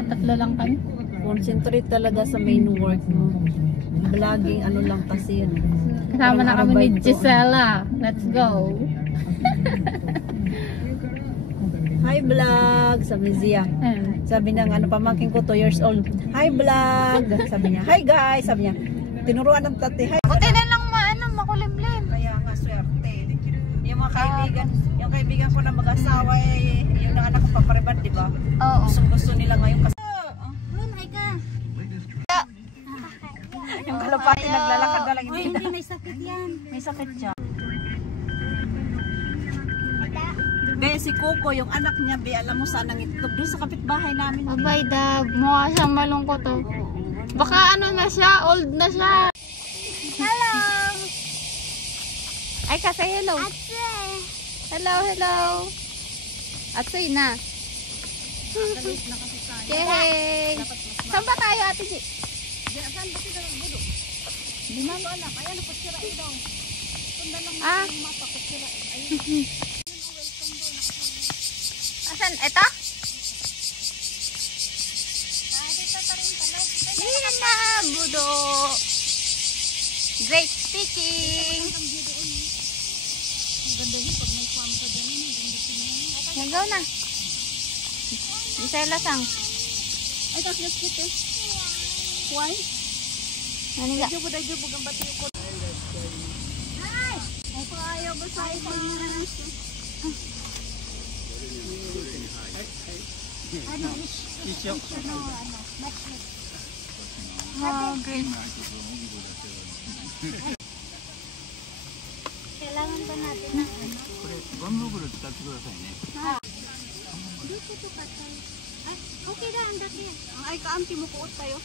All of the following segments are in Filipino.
kaya tatlo lang kami. Concentrate talaga sa main work mo. Vlogging ano lang kasi yun. Kasama na kami ni Parang Gisela. Let's go. Hi vlog, sabi ni Zia. Sabi ng ano pamangkin ko 2 years old. Hi vlog, sabi niya. Hi guys, sabi niya. Tinuruan ng tati. Hi. Buti na lang makulimlim. Kaya nga swerte. Yung mga kaibigan, yung kaibigan ko na mag-asawa yung anak ko papareban, di ba? Oo. Gusto nila ngayon kasi yung kalapati naglalakad na lang hindi may sakit yan. may sakit siya. Be, si Coco, yung anak niya, be, alam mo saan ang itlog doon sa kapitbahay namin. Abay, Dab. Mukha siyang malungkot, oh. Baka ano na siya, old na siya. Hello! Ay, kasi hello. Atse! Hello, hello. Atse na. Yay! Saan ba tayo, Ate G? Saan ba sila ng budo? Di na alam. Ayan, napatsirain daw. Sundan lang yung mapa, patsirain. Ayun. Asan? Ito? Dito pa rin pala. Yan na, budo. Great speaking. Ang ganda yun pag may farm pa dyan. Ang ganda siya. Nagaw na. Gisela sang. Ay, tapos let's get why? Ano nga? Dayjo mo ang bati ko. Ay! Ay, ayaw ba sa ito? Oh, great. Kailangan ba natin ng ano? Okay na, ang dati. Ay, kaamti mo kuot tayo.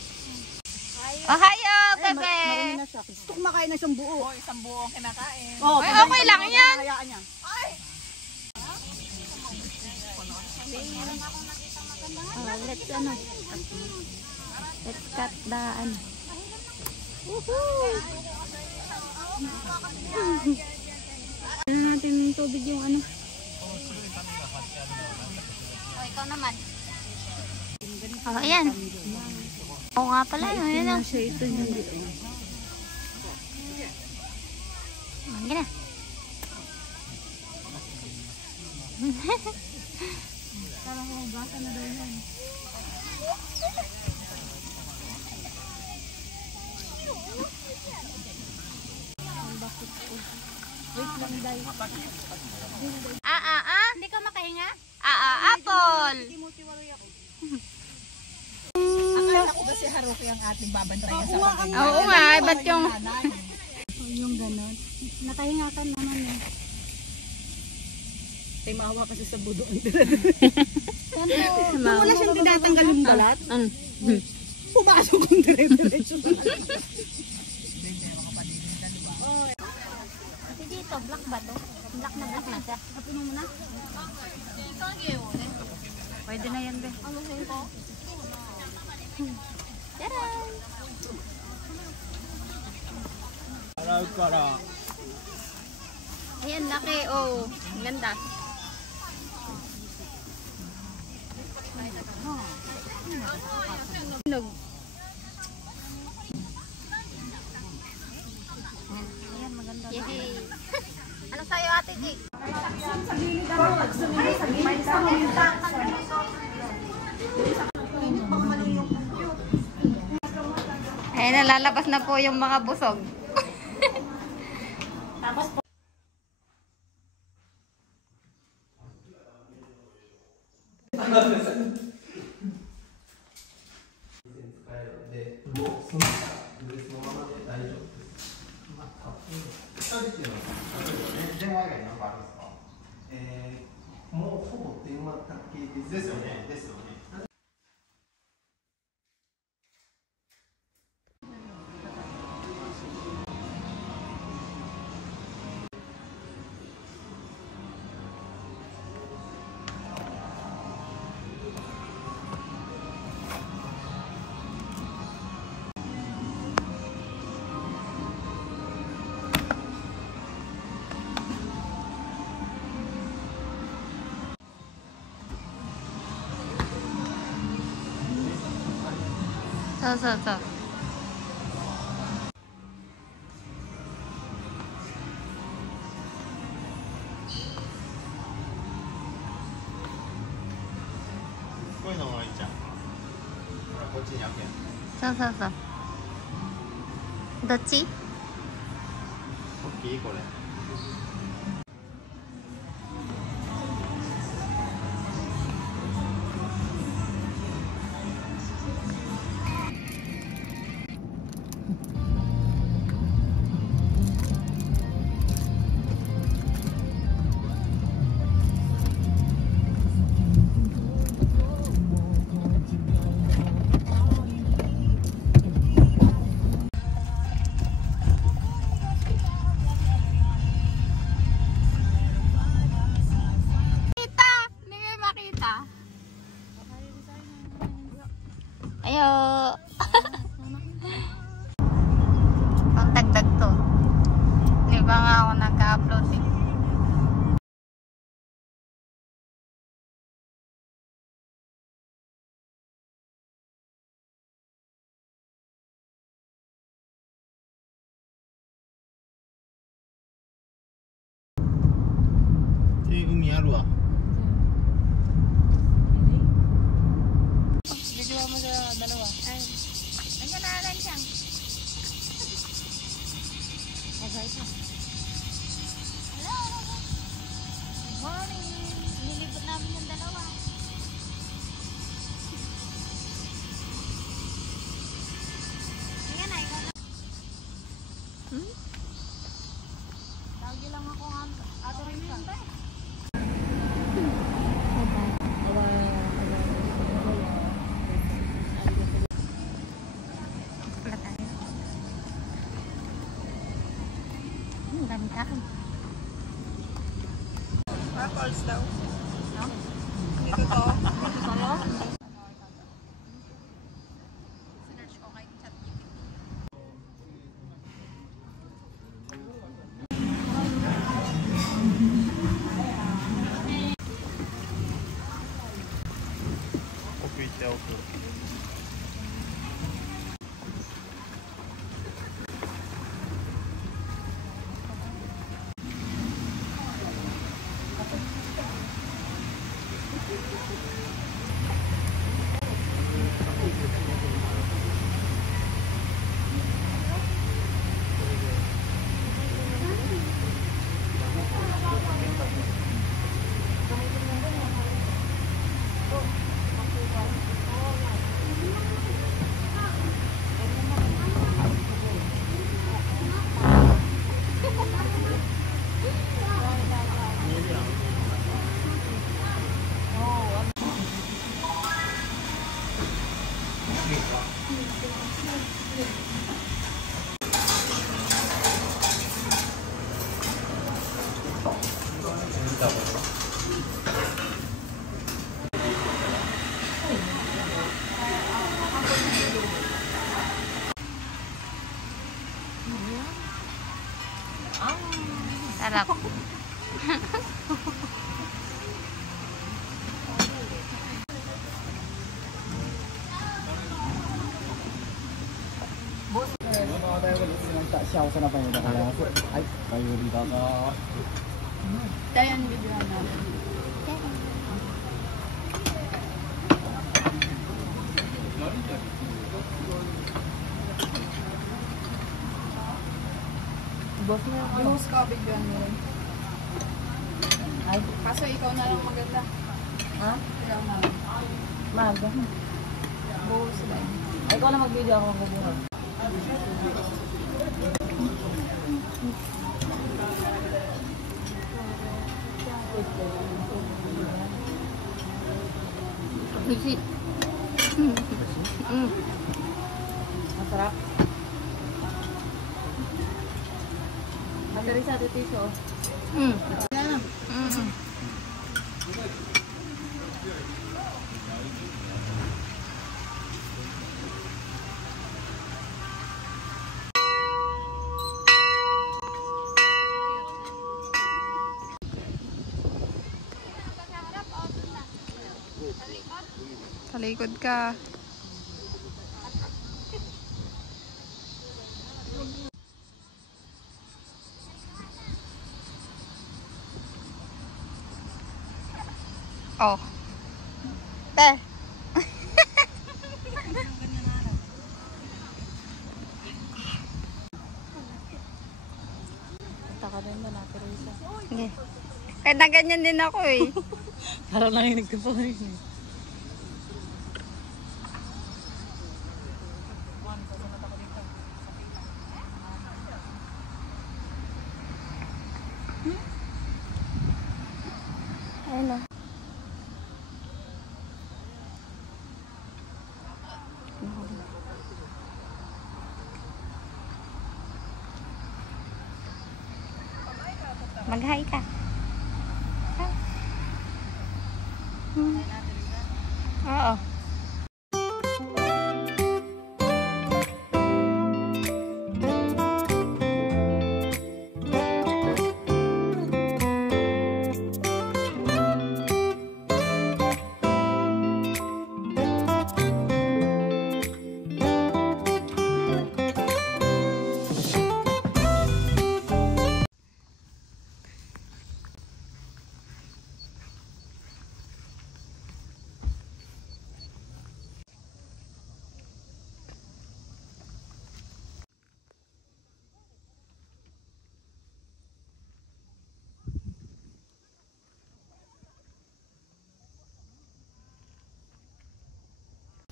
Ohayo, bebe. Marami na siya. Gusto kumakain na siyang buo. Isang buo ang kinakain. Ay, okay lang yan. Let's ano? Let's cut the ano. Ano natin yung tubig yung ano? Oh, ikaw naman. Oh, ayan. Oo nga pala, ayan na. Siya ito hindi. Ang gina. Parang hugasan na daw yan. Wait lang dahil. Hindi ka makahinga? Apple. Akala ko ba si Haruki ang ating babantayan sa pagkain? Oo nga, ba't yung... Yung gano'n. Nakahinga ka naman eh. Timawa kasi sa budo. Wala siyang tinatanggal yung balat. Pumasok kong dire-diretso. Kasi dito, black ba to? Black na siya. Kapin mo na. Pwede na yan, be. Ano sa'yo ko? Taran! Ayan, laki. Oh, ganda. Hinog. Ayan, maganda. Yay. Ano sa'yo, Ate G? Ayan, nalalabas na po yung mga busog. そうそうそう。こういうのもいいじゃん。ほらこっちにあるやん。そうそうそう。どっち？大きいこれ。Ayo. Ang dagdag to. Di ba nga ako nag-upload eh. Umi あるわ。Video mo sa dalawa. Ay. Nandiyan na lang siyang. Okay pa. Hello. Good morning. Nilibot namin yung dalawa. Ayan na, ikaw na. Lagi lang ako ang ato rin yun ba? Ganda. Apples daw. No? Ito to. Ano? Sinerch ko kay ChatGPT. Kopi ちゃおうと。Sarap. Dayan video na. Boss ka video mo rin. Ay, kaso ikaw na lang maganda. Ha? Ikaw na lang. Maga. Boss ba? Ay, ikaw na mag-video ako magbubuhat. Lucy. Masarap. Magdari sa titiso. Talikod ka. Oh. Te. Taka rin ba natin rin siya? Sige. Kahit na ganyan din ako eh. Parang nanginig ko pa rin eh. Ayun o. Mag-hi ka. Oo.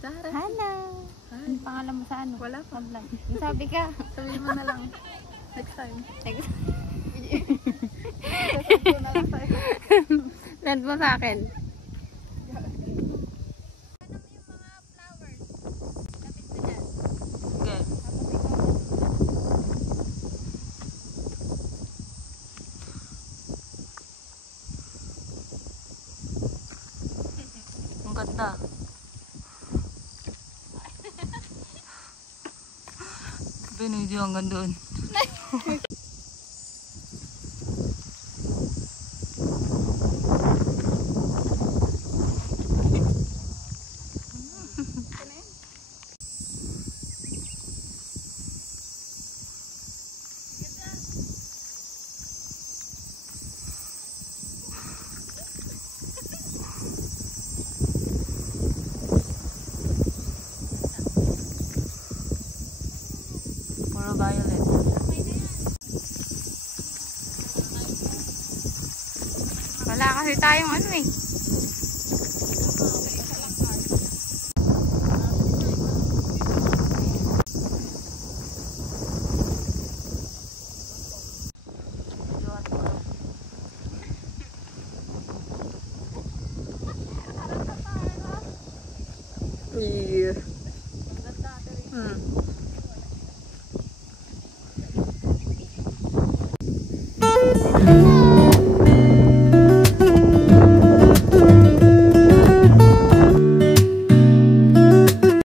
Hello. Ano pangalan mo sa ano? Wala pa. Sabi ka. Sabihin mo na lang. Next time. Send mo sa akin. Okay. Ang ganda. Binidyo hanggang doon. Puro violet. Wala kasi tayong ano eh.